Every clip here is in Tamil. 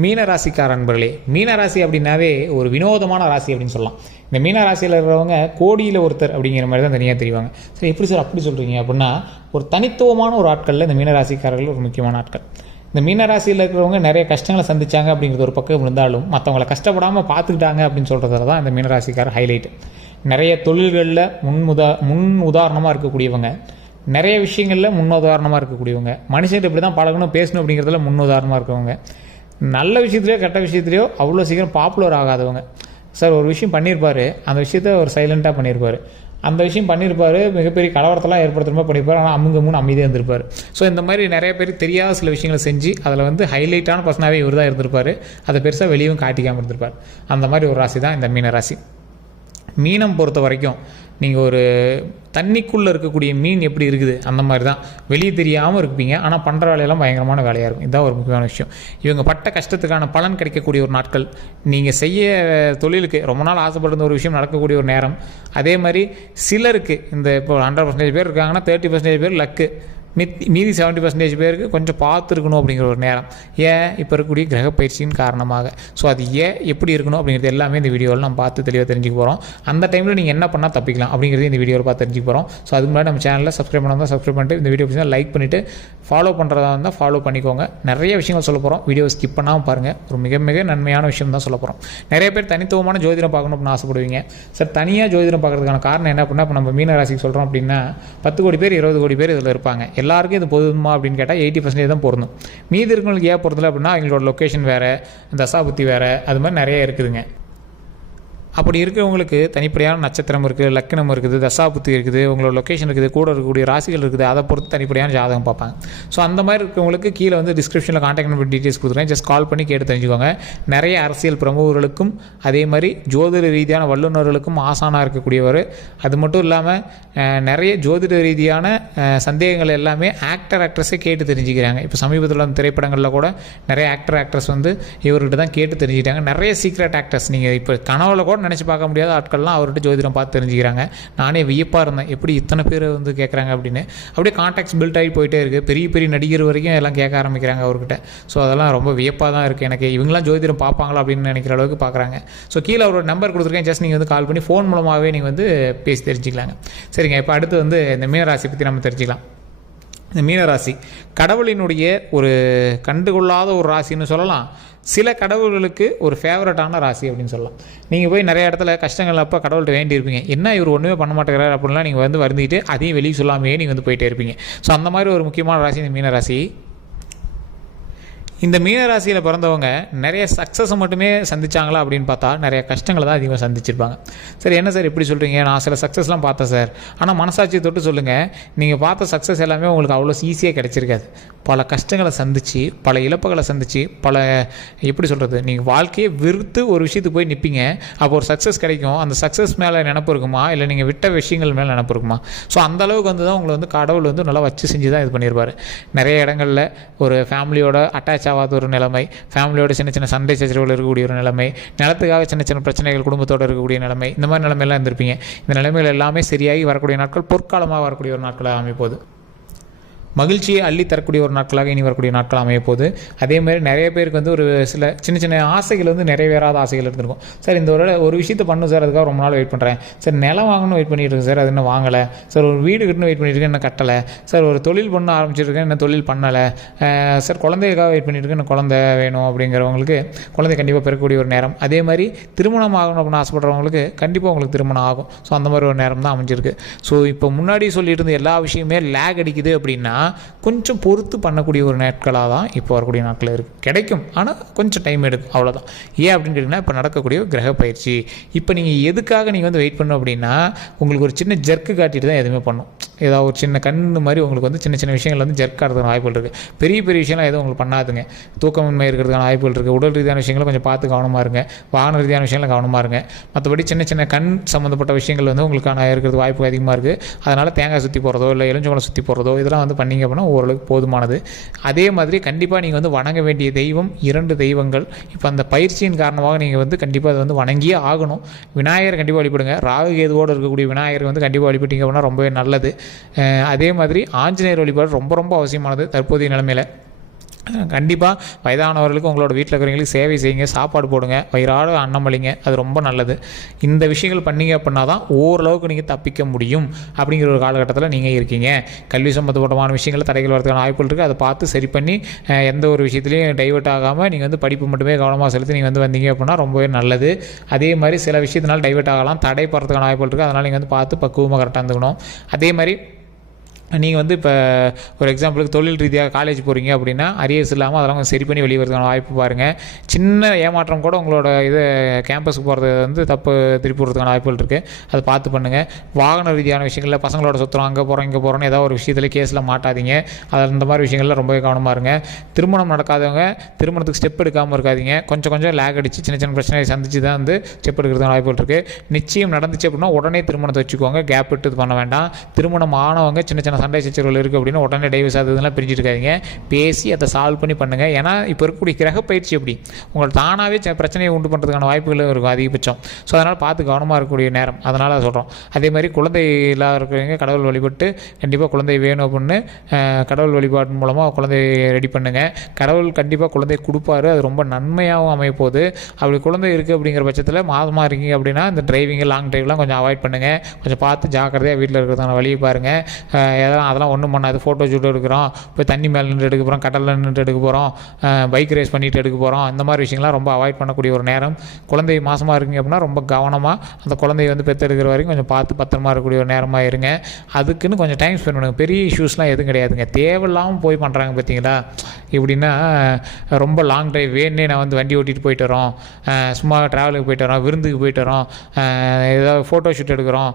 மீன ராசிக்கார நண்பர்களே, மீன ராசி அப்படின்னாவே ஒரு வினோதமான ராசி அப்படின்னு சொல்லலாம். இந்த மீன ராசியில் இருக்கிறவங்க கோடியில் ஒருத்தர் அப்படிங்கிற மாதிரி தான் தனியாக தெரிவாங்க. சரி, எப்படி சார் அப்படி சொல்கிறீங்க அப்படின்னா, ஒரு தனித்துவமான ஒரு ஆட்களில் இந்த மீன ராசிக்காரர்கள் ஒரு முக்கியமான ஆட்கள். இந்த மீன ராசியில் இருக்கிறவங்க நிறைய கஷ்டங்களை சந்திச்சாங்க அப்படிங்கிறது ஒரு பக்கம் இருந்தாலும் மற்றவங்களை கஷ்டப்படாமல் பார்த்துக்கிட்டாங்க அப்படின்னு சொல்கிறதுல தான் இந்த மீனராசிக்கார ஹைலைட். நிறைய தொழில்களில் முன் உதாரணமாக இருக்கக்கூடியவங்க, நிறைய விஷயங்களில் முன்னுதாரணமாக இருக்கக்கூடியவங்க, மனுஷன் இப்படி தான் பழகணும் பேசணும் அப்படிங்கிறதுல முன்னுதாரணமாக இருக்கவங்க, நல்ல விஷயத்துலையோ கெட்ட விஷயத்துலையோ அவ்வளோ சீக்கிரம் பாப்புலர் ஆகாதவங்க. சார் ஒரு விஷயம் பண்ணியிருப்பார், அந்த விஷயத்த ஒரு சைலண்ட்டாக பண்ணியிருப்பார், அந்த விஷயம் பண்ணியிருப்பார், மிகப்பெரிய கலவரத்தெல்லாம் ஏற்படுத்துகிற பண்ணியிருப்பார், ஆனால் அமுங்க அமைதியாக இருந்திருப்பார். ஸோ இந்த மாதிரி நிறைய பேர் தெரியாத சில விஷயங்களை செஞ்சு அதில் வந்து ஹைலைட்டான பர்சனாகவே இவர் தான் இருந்திருப்பார். அதை பெருசாக வெளியும் காட்டிக்காமல் இருந்திருப்பார். அந்த மாதிரி ஒரு ராசி தான் இந்த மீன ராசி. மீனம் பொறுத்த வரைக்கும் நீங்கள் ஒரு தண்ணிக்குள்ளே இருக்கக்கூடிய மீன் எப்படி இருக்குது அந்த மாதிரி தான். வெளியே தெரியாமல் இருப்பீங்க, ஆனால் பண்ணுற வேலையெல்லாம் பயங்கரமான வேலையாக இருக்கும். இதுதான் ஒரு முக்கியமான விஷயம். இவங்க பட்ட கஷ்டத்துக்கான பலன் கிடைக்கக்கூடிய ஒரு நாட்கள், நீங்கள் செய்ய தொழிலுக்கு ரொம்ப நாள் ஆசைப்படுற ஒரு விஷயம் நடக்கக்கூடிய ஒரு நேரம். அதே மாதிரி சிலருக்கு இந்த இப்போ 100% பேர் இருக்காங்கன்னா 30% பேர் லக்கு, மீதி 70% பேருக்கு கொஞ்சம் பார்த்துருக்கணும் அப்படிங்கிற ஒரு நேரம். ஏன்? இப்போ இருக்கக்கூடிய கிரக பயிற்சியின் காரணமாக. ஸோ அது ஏன் எப்படி இருக்கணும் அப்படிங்கிறது எல்லாமே இந்த வீடியோவில் நம்ம பார்த்து தெளிவாக தெரிஞ்சுக்க போகிறோம். அந்த டைமில் நீங்கள் என்ன பண்ணால் தப்பிக்கலாம் அப்படிங்கிறது இந்த வீடியோவில் பார்த்து தெரிஞ்சுக்க போகிறோம். ஸோ அதுக்கு முன்னாடி நம்ம சேனலில் சப்ஸ்கிரைப் பண்ணால் சப்ஸ்கிரைப் பண்ணிட்டு இந்த வீடியோ பிடிச்சா லைக் பண்ணிவிட்டு ஃபாலோ பண்ணுறதா இருந்தால் ஃபாலோ பண்ணிக்கோங்க. நிறைய விஷயங்கள் சொல்ல போகிறோம், வீடியோ ஸ்கிப் பண்ணாமல் பாருங்கள். ஒரு மிக மிக நன்மையான விஷயம் தான் சொல்ல போகிறோம். நிறைய பேர் தனித்துவமான ஜோதிடம் பார்க்கணும் அப்படின்னு ஆசைப்படுவீங்க. சார் தனியாக ஜோதிடம் பார்க்குறதுக்கான காரணம் என்ன அப்படின்னா, இப்போ நம்ம மீன ராசிக்கு சொல்கிறோம் அப்படின்னா 10 கோடி பேர் 20 கோடி பேர் இதில் இருப்பாங்க. எல்லாருக்கும் இது பொதுமா அப்படின்னு கேட்டால் 80% தான் பொருந்தும். மீதி இருக்கவங்களுக்கு ஏன் பொருந்தலை அப்படின்னா அவங்களோட லொக்கேஷன் வேறு, தசாபுத்தி வேறு, அது மாதிரி நிறைய இருக்குதுங்க. அப்படி இருக்கிறவங்களுக்கு தனிப்படையான நட்சத்திரம் இருக்குது, லக்னம் இருக்குது, தசாபுத்தி இருக்குது, உங்களோட லொக்கேஷன் இருக்குது, கூட இருக்கக்கூடிய ராசிகள் இருக்குது, அதை பொறுத்து தனிப்படையான ஜாதகம் பார்ப்பாங்க. ஸோ அந்த மாதிரி இருக்கிறவங்களுக்கு கீழே வந்து டிஸ்கிரிப்ஷனில் கான்டாக்ட் நம்பர் டீட்டெயில்ஸ் கொடுத்துருக்கேன். ஜஸ்ட் கால் பண்ணி கேட்டு தெரிஞ்சுக்கோங்க. நிறைய அரசியல் பிரமுகர்களுக்கும் அதே மாதிரி ஜோதிட ரீதியான வல்லுநர்களுக்கும் ஆசானாக இருக்கக்கூடியவர். அது மட்டும் இல்லாமல் நிறைய ஜோதிட ரீதியான சந்தேகங்கள் எல்லாமே ஆக்ட்ரஸே கேட்டு தெரிஞ்சுக்கிறாங்க. இப்போ சமீபத்தில் அந்த திரைப்படங்களில் கூட நிறைய ஆக்ட்ரஸ் வந்து இவர்கிட்ட தான் கேட்டு தெரிஞ்சுக்கிட்டாங்க. நிறைய சீக்ரெட் ஆக்டர்ஸ் நீங்கள் இப்போ கனவுல கூட நினச்சி பார்க்க முடியாத ஆட்கள்லாம் அவர்கிட்ட ஜோதிடம் பார்த்து தெரிஞ்சுக்கிறாங்க. நானே வியப்பாக இருந்தேன், எப்படி இத்தனை பேர் வந்து கேட்குறாங்க அப்படின்னு. அப்படியே கான்டாக்ட்ஸ் பில்ட் ஆகி போயிட்டே இருக்குது. பெரிய பெரிய நடிகர் வரைக்கும் எல்லாம் கேட்க ஆரம்பிக்கிறாங்க அவர்கிட்ட. ஸோ அதெல்லாம் ரொம்ப வியப்பாக தான் இருக்குது எனக்கு. இவங்களாம் ஜோதிடம் பார்ப்பாங்களா அப்படின்னு நினைக்கிற அளவுக்கு பார்க்குறாங்க. ஸோ கீழே அவரோட நம்பர் கொடுத்துருக்கேன். ஜஸ்ட் நீங்கள் வந்து கால் பண்ணி ஃபோன் மூலமாகவே நீங்கள் வந்து பேசி தெரிஞ்சுக்கலாங்க. சரிங்க, இப்போ அடுத்து வந்து இந்த மீனராசி பற்றி நம்ம தெரிஞ்சுக்கலாம். இந்த மீனராசி கடவுளினுடைய ஒரு கண்டுகொள்ளாத ஒரு ராசின்னு சொல்லலாம். சில கடவுள்களுக்கு ஒரு ஃபேவரட்டான ராசி அப்படின்னு சொல்லலாம். நீங்கள் போய் நிறைய இடத்துல கஷ்டங்கள் அப்போ கடவுள்கிட்ட வேண்டியிருப்பீங்க. என்ன இவர் ஒன்றுமே பண்ண மாட்டேங்கிறார் அப்படின்லாம் நீங்கள் வந்து வருந்திட்டு அதையும் வெளியே சொல்லாமையே நீங்கள் வந்து போயிட்டே இருப்பீங்க. ஸோ அந்த மாதிரி ஒரு முக்கியமான ராசி இந்த மீனராசி. இந்த மீனராசியில் பிறந்தவங்க நிறைய சக்ஸஸை மட்டுமே சந்திச்சாங்களா அப்படின்னு பார்த்தா நிறைய கஷ்டங்களை தான் அதிகமாக சந்திச்சிருப்பாங்க. சரி, என்ன சார் இப்படி சொல்கிறீங்க? நான் சில சக்ஸஸ்லாம் பார்த்தேன் சார். ஆனால் மனசாட்சியை தொட்டு சொல்லுங்கள், நீங்கள் பார்த்த சக்ஸஸ் எல்லாமே உங்களுக்கு அவ்வளோ ஈஸியாக கிடச்சிருக்காது. பல கஷ்டங்களை சந்தித்து, பல இழப்புகளை சந்தித்து, பல எப்படி சொல்கிறது, நீங்கள் வாழ்க்கையை வெறுத்து ஒரு விஷயத்துக்கு போய் நிற்பீங்க. அப்போ ஒரு சக்ஸஸ் கிடைக்கும். அந்த சக்ஸஸ் மேலே நினப்பு இருக்குமா, இல்லை நீங்கள் விட்ட விஷயங்கள் மேலே நினப்பு இருக்குமா? ஸோ அந்தளவுக்கு வந்து தான் உங்களை வந்து கடவுள் வந்து நல்லா வச்சு செஞ்சு தான் இது பண்ணியிருப்பார். நிறைய இடங்களில் ஒரு ஃபேமிலியோட அட்டாச் ஆகாத ஒரு நிலைமை, ஃபேமிலியோட சின்ன சின்ன சண்டை சச்சரவுகள் இருக்கக்கூடிய ஒரு நிலைமை, நிலத்துக்காக சின்ன சின்ன பிரச்சனைகள் குடும்பத்தோடு இருக்கக்கூடிய நிலைமை, இந்த மாதிரி நிலைமையெல்லாம் இருந்திருப்பீங்க. இந்த நிலைமைகள் எல்லாமே சரியாகி வரக்கூடிய நாட்கள் பொற்காலமாக வரக்கூடிய ஒரு நாட்களாக அமைப்போது. மகிழ்ச்சியை அள்ளி தரக்கூடிய ஒரு நாட்களாக இனி வரக்கூடிய நாட்கள் அமைய போகுது. அதேமாதிரி நிறைய பேருக்கு வந்து ஒரு சில சின்ன சின்ன ஆசைகள் வந்து நிறைவேறாத ஆசைகள் இருந்திருக்கும். சார் இந்த ஒரு விஷயத்தை பண்ணும் சார், அதுக்காக ரொம்ப நாள் வெயிட் பண்ணுறேன் சார். நிலம் வாங்கணும் வெயிட் பண்ணிட்டு இருக்கேன் சார், அது இன்னும் வாங்கலை சார். ஒரு வீடு கட்டணும் வெயிட் பண்ணிட்டு இருக்கேன், இன்னும் கட்டலை சார். ஒரு தொழில் பண்ண ஆரம்பிச்சிருக்கேன், இன்னும் தொழில் பண்ணலை சார். குழந்தைக்காக வெயிட் பண்ணிட்டு இருக்கேன், இன்னும் குழந்தை வேணும் அப்படிங்கிறவங்களுக்கு குழந்தை கண்டிப்பாக பெறக்கூடிய ஒரு நேரம். அதே மாதிரி திருமணம் ஆகணும் அப்படின்னு ஆசைப்படுறவங்களுக்கு கண்டிப்பாக உங்களுக்கு திருமணம் ஆகும். ஸோ அந்த மாதிரி ஒரு நேரம் தான் அமைஞ்சிருக்கு. ஸோ இப்போ முன்னாடி சொல்லிட்டு இருந்த எல்லா விஷயமே லேக் அடிக்குது அப்படின்னா கொஞ்சம் பொறுத்து பண்ணக்கூடிய ஒரு நாட்களாக தான் இப்போ வரக்கூடிய நாட்கள் இருக்குது. கிடைக்கும், ஆனால் கொஞ்சம் டைம் எடுக்கும், அவ்வளோதான். ஏன் அப்படின்னு கேட்டிங்கன்னா, இப்போ நடக்கக்கூடிய கிரக பயிற்சி. இப்போ நீங்கள் எதுக்காக நீங்கள் வந்து வெயிட் பண்ணணும் அப்படின்னா, உங்களுக்கு ஒரு சின்ன ஜர்க்கு காட்டிட்டு தான் எதுவுமே பண்ணும். ஏதாவது ஒரு சின்ன கண்ணு மாதிரி உங்களுக்கு வந்து சின்ன சின்ன விஷயங்கள் வந்து ஜர்க் ஆகிறதுக்கான வாய்ப்புகள் இருக்குது. பெரிய பெரிய விஷயம்லாம் எதுவும் உங்களுக்கு பண்ணாதுங்க. தூக்கமின்மை இருக்கிறதுக்கான வாய்ப்புகள் இருக்குது. உடல் ரீதியான விஷயங்களை கொஞ்சம் பார்த்து கவனமாக இருங்க. வாகன ரீதியான விஷயங்களை கவனமாக இருங்க. மற்றபடி சின்ன சின்ன கண் சம்மந்தப்பட்ட விஷயங்கள் வந்து உங்களுக்கான இருக்கிறது வாய்ப்பு அதிகமாக இருக்குது. அதனால் தேங்காய் சுற்றி போகிறதோ இல்லை எலுமிச்சம்பழம் சுற்றி போகிறதோ இதெல்லாம் வந்து பண்ணிங்க அப்படின்னா ஓரளவுக்கு போதுமானது. அதே மாதிரி கண்டிப்பாக நீங்கள் வந்து வணங்க வேண்டிய தெய்வம் 2 தெய்வங்கள். இப்போ அந்த பயிற்சியின் காரணமாக நீங்கள் வந்து கண்டிப்பாக அதை வந்து வணங்கியே ஆகணும். விநாயகர் கண்டிப்பாக வழிபடுங்க. ராகு கேதுவோடு இருக்கக்கூடிய விநாயகர் வந்து கண்டிப்பாக வழிபட்டிங்க அப்படின்னா ரொம்பவே நல்லது. அதே மாதிரி ஆஞ்சநேயர் வழிபாடு ரொம்ப ரொம்ப அவசியமானது தற்போதைய நிலைமையில். கண்டிப்பாக வயதானவர்களுக்கு உங்களோட வீட்டில் இருக்கிறவங்களுக்கு சேவை செய்யுங்க, சாப்பாடு போடுங்க, வயிறார அன்னம் அளிங்க. அது ரொம்ப நல்லது. இந்த விஷயங்கள் பண்ணீங்க அப்படின்னா தான் ஓரளவுக்கு நீங்கள் தப்பிக்க முடியும் அப்படிங்கிற ஒரு காலகட்டத்தில் நீங்கள் இருக்கீங்க. கல்வி சம்மந்தப்பட்டமான விஷயங்கள் தடைகள் வரதுக்கான வாய்ப்புகள் இருக்குது. அதை பார்த்து சரி பண்ணி எந்த ஒரு விஷயத்துலையும் டைவெர்ட் ஆகாமல் நீங்கள் வந்து படிப்பு மட்டுமே கவனமாக செலுத்தி நீங்கள் வந்து வந்தீங்க அப்படின்னா ரொம்பவே நல்லது. அதே மாதிரி சில விஷயத்தினால டைவெர்ட் ஆகலாம், தடை போகிறதுக்கான வாய்ப்புகள் இருக்குது. அதனால் நீங்கள் வந்து பார்த்து பக்குவமாக கரெக்டாக இருந்துக்கணும். அதே மாதிரி நீங்கள் வந்து இப்போ ஒரு எக்ஸாம்பிளுக்கு தொழில் ரீதியாக காலேஜ் போகிறீங்க அப்படின்னா அரியர்ஸ் இல்லாமல் அதெல்லாம் கொஞ்சம் சரி பண்ணி வெளியே வரதுக்கான வாய்ப்பு பாருங்கள். சின்ன ஏமாற்றம் கூட உங்களோட இது கேம்பஸுக்கு போகிறது வந்து தப்பு திருப்பி விடுறதுக்கான வாய்ப்புகள் இருக்குது. அதை பார்த்து பண்ணுங்கள். வாகன ரீதியான விஷயங்களில் பசங்களோட சுற்றுறோம், அங்கே போகிறோம் இங்கே போகிறோன்னு ஏதாவது ஒரு விஷயத்தில் கேஸில் மாட்டாதீங்க. அதில் இந்த மாதிரி விஷயங்களில் ரொம்பவே கவனமாக இருங்க. திருமணம் நடக்காதவங்க திருமணத்துக்கு ஸ்டெப் எடுக்காமல் இருக்காதீங்க. கொஞ்சம் லேக் அடித்து சின்ன சின்ன பிரச்சனையை சந்திச்சு தான் வந்து ஸ்டெப் எடுக்கிறதுக்கான வாய்ப்புகள் இருக்குது. நிச்சயம் நடந்துச்சு அப்படின்னா உடனே திருமணத்தை வச்சுக்கோங்க, கேப் விட்டு இது பண்ண வேண்டாம். திருமணம் ஆனவங்க சின்ன சின்ன சண்டை சச்சரவுகள் இருக்குது அப்படின்னா உடனே டைவர்ஸ் அதெல்லாம் பிரிஞ்சுருக்காதீங்க. பேசி அதை சால்வ் பண்ணி பண்ணுங்கள். ஏன்னா இப்போ இருக்கக்கூடிய கிரக பயிற்சி எப்படி உங்களுக்கு தானாகவே பிரச்சனையை உண்டு பண்ணுறதுக்கான வாய்ப்புகளும் இருக்கும் அதிகபட்சம். ஸோ அதனால் பார்த்து கவனமாக இருக்கக்கூடிய நேரம். அதனால் அதை சொல்கிறோம். அதே மாதிரி குழந்தை இல்லாத இருக்கிறவங்க கடவுள் வழிபட்டு கண்டிப்பாக குழந்தை வேணும் அப்படின்னு கடவுள் வழிபாடு மூலமாக குழந்தையை ரெடி பண்ணுங்கள். கடவுள் கண்டிப்பாக குழந்தை கொடுப்பாரு. அது ரொம்ப நன்மையாகவும் அமைப்போகுது. அப்படி குழந்தை இருக்குது அப்படிங்கிற பட்சத்தில் மாதமாக இருக்கீங்க அப்படின்னா இந்த டிரைவிங்கு லாங் டிரைவ்லாம் கொஞ்சம் அவாய்ட் பண்ணுங்கள். கொஞ்சம் பார்த்து ஜாக்கிரதையாக வீட்டில் இருக்கிறதான வழியை பாருங்கள். அதெல்லாம் ஒன்றும் பண்ணாது. ஃபோட்டோ ஷூட் எடுக்கிறோம், போய் தண்ணி மேலே நின்று எடுக்க போகிறோம், கடலில் நின்று எடுக்க போகிறோம், பைக் ரேஸ் பண்ணிட்டு எடுக்க போகிறோம். இந்த மாதிரி விஷயங்கள்லாம் ரொம்ப அவாய்ட் பண்ணக்கூடிய ஒரு நேரம். குழந்தை மாசமாக இருக்கீங்க அப்படின்னா ரொம்ப கவனமாக அந்த குழந்தையை வந்து பெற்றெடுக்கிற வரைக்கும் கொஞ்சம் பார்த்து பத்திரமா இருக்கக்கூடிய ஒரு நேரமாக இருங்க. அதுக்குன்னு கொஞ்சம் டைம் ஸ்பெண்ட் பண்ணுங்கள். பெரிய இஷ்யூஸ்லாம் எதுவும் கிடையாதுங்க. தேவையில்லாமல் போய் பண்ணுறாங்க பார்த்தீங்களா? எப்படின்னா ரொம்ப லாங் டிரைவ் வேணே நான் வந்து வண்டி ஓட்டிகிட்டு போயிட்டு வரோம், சும்மா ட்ராவலுக்கு போயிட்டு வரோம், விருந்துக்கு போயிட்டு வரோம், ஏதாவது ஃபோட்டோ ஷூட் எடுக்கிறோம்,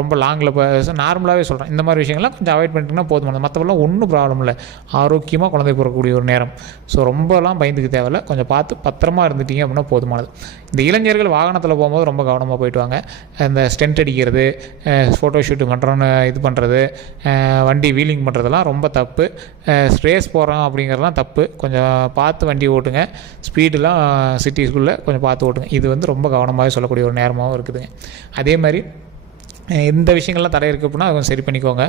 ரொம்ப லாங்கில் நார்மலாகவே சொல்கிறேன். இந்த மாதிரி விஷயங்கள்லாம் கொஞ்சம் அவாய்ட் பண்ணிட்டீங்கன்னா போதுமானது. மற்றபடிலாம் ஒன்றும் ப்ராப்ளம் இல்லை. ஆரோக்கியமாக குழந்தை பிறக்கக்கூடிய ஒரு நேரம். ஸோ ரொம்பலாம் பயந்துக்கு தேவையில்லை. கொஞ்சம் பார்த்து பத்திரமா இருந்துட்டீங்க அப்படின்னா போதுமானது. இந்த இளைஞர்கள் வாகனத்தில் போகும்போது ரொம்ப கவனமாக போயிட்டு வாங்க. இந்த ஸ்டென்ட் அடிக்கிறது, ஃபோட்டோ ஷூட்டு பண்ணுறோன்னு இது பண்ணுறது, வண்டி வீலிங் பண்ணுறதெல்லாம் ரொம்ப தப்பு. ரேஸ் போகிறோம் அப்படிங்கிறதெல்லாம் தப்பு. கொஞ்சம் பார்த்து வண்டி ஓட்டுங்க. ஸ்பீடெலாம் சிட்டிஸ்குள்ளே கொஞ்சம் பார்த்து ஓட்டுங்க. இது வந்து ரொம்ப கவனமாகவே சொல்லக்கூடிய ஒரு நேரமாகவும் இருக்குதுங்க. அதே மாதிரி இந்த விஷயங்கள்லாம் தடை இருக்குது அப்படின்னா அதை கொஞ்சம் சரி பண்ணிக்கோங்க.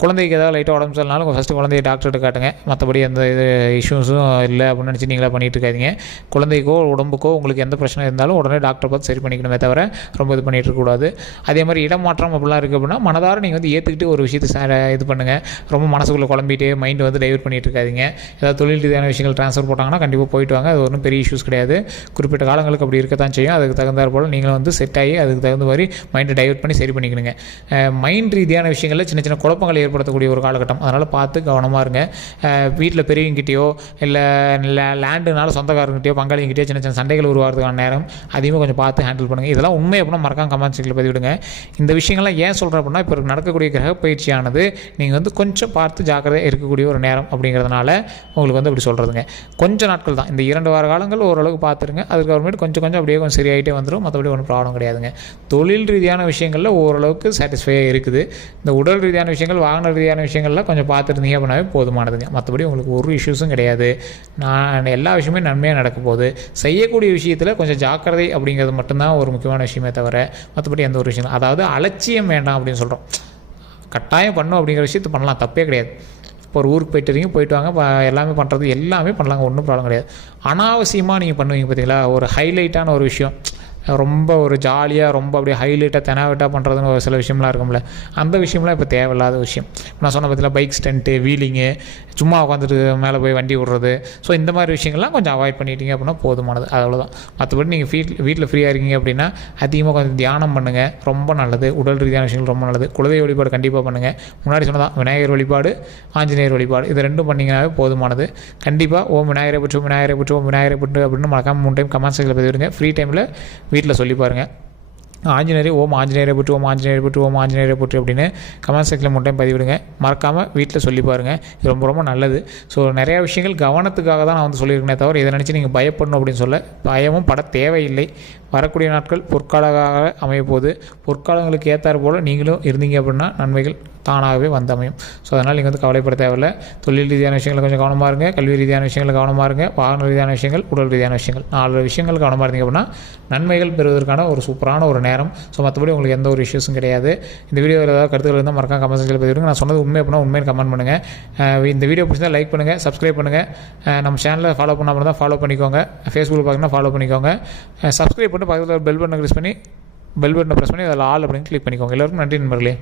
குழந்தைக்கு ஏதாவது லைட்டாக உடம்பு சரியில்லைனாலும் ஃபஸ்ட்டு குழந்தைய டாக்டர்கிட்ட காட்டுங்க. மற்றபடி எந்த இது இஷ்யூஸும் இல்லை அப்படின்னு நினச்சி நீங்களே பண்ணிகிட்டு இருக்காதிங்க. குழந்தைக்கோ உடம்புக்கோ உங்களுக்கு எந்த பிரச்சனை இருந்தாலும் உடனே டாக்டரை பார்த்து சரி பண்ணிக்கணுமே தவிர ரொம்ப இது பண்ணிகிட்டு இருக்கக்கூடாது. அதே மாதிரி இடமாற்றம் அப்படிலாம் இருக்குது அப்படின்னா மனதார நீங்கள் வந்து ஏற்றுக்கிட்டு ஒரு விஷயத்தை இது பண்ணுங்கள். ரொம்ப மனசுக்குள்ளே குழம்பிட்டு மைண்டு வந்து டைவர்ட் பண்ணிகிட்டு இருக்காதிங்க. ஏதாவது தொழில் ரீதியான விஷயங்கள் ட்ரான்ஸ்ஃபர் போட்டாங்கன்னா கண்டிப்பாக போயிட்டு வாங்க. அது ஒன்றும் பெரிய இஷ்யூஸ் கிடையாது. குறிப்பிட்ட காலங்களுக்கு அப்படி இருக்கத்தான் செய்யும். அதுக்கு தகுந்தாற் போல் நீங்களும் வந்து செட் ஆகி அதுக்கு தகுந்த மாதிரி மைண்டை டைவர்ட் பண்ணி சரி பண்ணிக்கணுங்க. மைண்ட் ரீதியான விஷயங்களில் சின்ன சின்ன குழப்பங்களை ஏற்படுத்தக்கூடிய ஒரு காலகட்டம். அதனால் பார்த்து கவனமாக இருங்க. வீட்டில் பெரியவங்கிட்டேயோ இல்லை லேண்டுனால சொந்தக்காரங்கிட்டயோ பங்காளிங்கிட்டயோ சின்ன சின்ன சண்டைகள் உருவாகிறதுக்கான நேரம். அதையும் கொஞ்சம் பார்த்து ஹேண்டில் பண்ணுங்கள். இதெல்லாம் உண்மை அப்படின்னா மறக்காம கமெண்ட் செக்ஷனில் பதிவிடுங்க. இந்த விஷயங்கள்லாம் ஏன் சொல்கிறேன் அப்படின்னா இப்போ நடக்கக்கூடிய கிரக பயிற்சியானது நீங்கள் வந்து கொஞ்சம் பார்த்து ஜாக்கிரதையாக இருக்கக்கூடிய ஒரு நேரம் அப்படிங்கிறதுனால உங்களுக்கு வந்து அப்படி சொல்கிறதுங்க. கொஞ்சம் நாட்கள் தான், இந்த 2 வார காலங்கள் ஓரளவுக்கு பார்த்துருங்க. அதுக்கப்புறமேட்டு கொஞ்சம் அப்படியே கொஞ்சம் சரியாகிட்டே வந்துடும். மற்றபடி ஒன்றும் ப்ராப்ளம் கிடையாதுங்க. தொழில் ரீதியான விஷயங்களில் ஓரளவுக்கு சாட்டிஸ்ஃபையாக இருக்குது. இந்த உடல் ரீதியான விஷயங்கள், வாகன ரீதியான விஷயங்கள்லாம் கொஞ்சம் பார்த்துருந்தீங்க அப்படின்னாவே போதுமானதுங்க. மற்றபடி உங்களுக்கு ஒரு இஷ்யூஸும் கிடையாது. எல்லா விஷயமே நன்மையாக நடக்க போகுது. செய்யக்கூடிய விஷயத்தில் கொஞ்சம் ஜாக்கிரதை அப்படிங்கிறது மட்டும்தான் ஒரு முக்கியமான விஷயமே தவிர மற்றபடி எந்த ஒரு விஷயம், அதாவது அலட்சியம் வேண்டாம் அப்படின்னு சொல்கிறோம். கட்டாயம் பண்ணும் அப்படிங்கிற விஷயத்தை பண்ணலாம், தப்பே கிடையாது. இப்போ ஒரு ஊருக்கு போயிட்டு வாங்க, எல்லாமே பண்ணுறது எல்லாமே பண்ணலாங்க, ஒன்றும் ப்ராப்ளம் கிடையாது. அனாவசியமாக நீங்கள் பண்ணுவீங்க பார்த்தீங்களா, ஒரு ஹைலைட்டான ஒரு விஷயம், ரொம்ப ஒரு ஜாலியாக ரொம்ப அப்படியே ஹைலைட்டாக தெனாவட்டாக பண்ணுறதுன்னு ஒரு சில விஷயம்லாம் இருக்கும்ல, அந்த விஷயம்லாம் இப்போ தேவையில்லாத விஷயம். நான் சொன்ன பார்த்தீங்களா, பைக் ஸ்டண்ட்டு, வீலிங்கு, சும்மா உட்காந்துட்டு மேலே போய் வண்டி விடுறது, ஸோ இந்த மாதிரி விஷயங்கள்லாம் கொஞ்சம் அவாய்ட் பண்ணிட்டீங்க அப்படின்னா போதுமானது. அவ்வளோதான். மற்றபடி நீங்கள் வீட்டில் ஃப்ரீயாக இருக்கீங்க அப்படின்னா அதிகமாக கொஞ்சம் தியானம் பண்ணுங்கள், ரொம்ப நல்லது. உடல் ரீதியான விஷயங்கள் ரொம்ப நல்லது. குலதெய்வ வழிபாடு கண்டிப்பாக பண்ணுங்கள். முன்னாடி சொன்னதான் விநாயகர் வழிபாடு, ஆஞ்சநேயர் வழிபாடு, இது 2 பண்ணிங்கனாவே போதுமானது. கண்டிப்பாக ஓம் விநாயகரை பற்று, விநாயகரை பற்று, ஓம் விநாயகரை பற்று அப்படின்னு மறக்காமல் 3 டைம் கமெண்ட் செக்ஷனில் பதிவிடுங்க. ஃப்ரீ டைமில் வீட்டில் சொல்லி பாருங்கள். ஆஞ்சநேயரை ஓம் ஆஞ்சநேயரை பற்றி, ஓம் ஆஞ்சநேயரை பற்றி, ஓம் ஆஞ்சநேயரை பற்றி அப்படின்னு கமெண்ட் செக்ஷனில் 3 டைம் பதிவிடுங்க. மறக்காமல் வீட்டில் சொல்லி பாருங்கள். இது ரொம்ப ரொம்ப நல்லது. ஸோ நிறையா விஷயங்கள் கவனத்துக்காக தான் நான் வந்து சொல்லியிருக்கேனே தவிர இதை நினச்சி நீங்கள் பயப்படணும் அப்படின்னு சொல்ல, பயமும் பட தேவையில்லை. வரக்கூடிய நாட்கள் பொற்காலமாக அமையப்போகுது. பொற்காலங்களுக்கு ஏற்றாறு போல் நீங்களும் இருந்தீங்க அப்படின்னா நன்மைகள் தானாகவே வந்து அமையும். ஸோ அதனால் நீங்கள் வந்து கவலைப்பட தேவையில்லை. தொழில் ரீதியான விஷயங்கள் கொஞ்சம் கவனமாக இருங்க, கல்வி ரீதியான விஷயங்கள் கவனமாக இருங்க, வாகன ரீதியான விஷயங்கள், உடல் ரீதியான விஷயங்கள் 4 விஷயங்கள் கவனமாக இருந்தீங்க அப்படின்னா நன்மைகள் பெறுவதற்கான ஒரு சூப்பரான ஒரு நேரம். ஸோ மற்றபடி உங்களுக்கு எந்த ஒரு இஷ்யூஸும் கிடையாது. இந்த வீடியோவில் ஏதாவது கருத்துக்கள் இருந்தால் மறக்காம கமெண்ட் செக்ஷனில் பதிவிடுங்க. நான் சொன்னது உண்மை அப்படின்னா உண்மையை கமெண்ட் பண்ணுங்கள். இந்த வீடியோ பிடிச்சா லைக் பண்ணுங்கள், சப்ஸ்கிரைப் பண்ணுங்கள். நம்ம சேனலை ஃபாலோ பண்ணாமல் தான் ஃபாலோ பண்ணிக்கோங்க. ஃபேஸ்புக்கில் பார்த்தீங்கன்னா ஃபாலோ பண்ணிக்கோங்க. சப்ஸ்கிரைப் பண்ணி பக்கத்தில் பெல் பட்டனை ப்ரெஸ் பண்ணி அதில் ஆல் அப்படின்னு கிளிக் பண்ணிக்கோங்க. எல்லோருக்கும் நன்றி நண்பர்களே.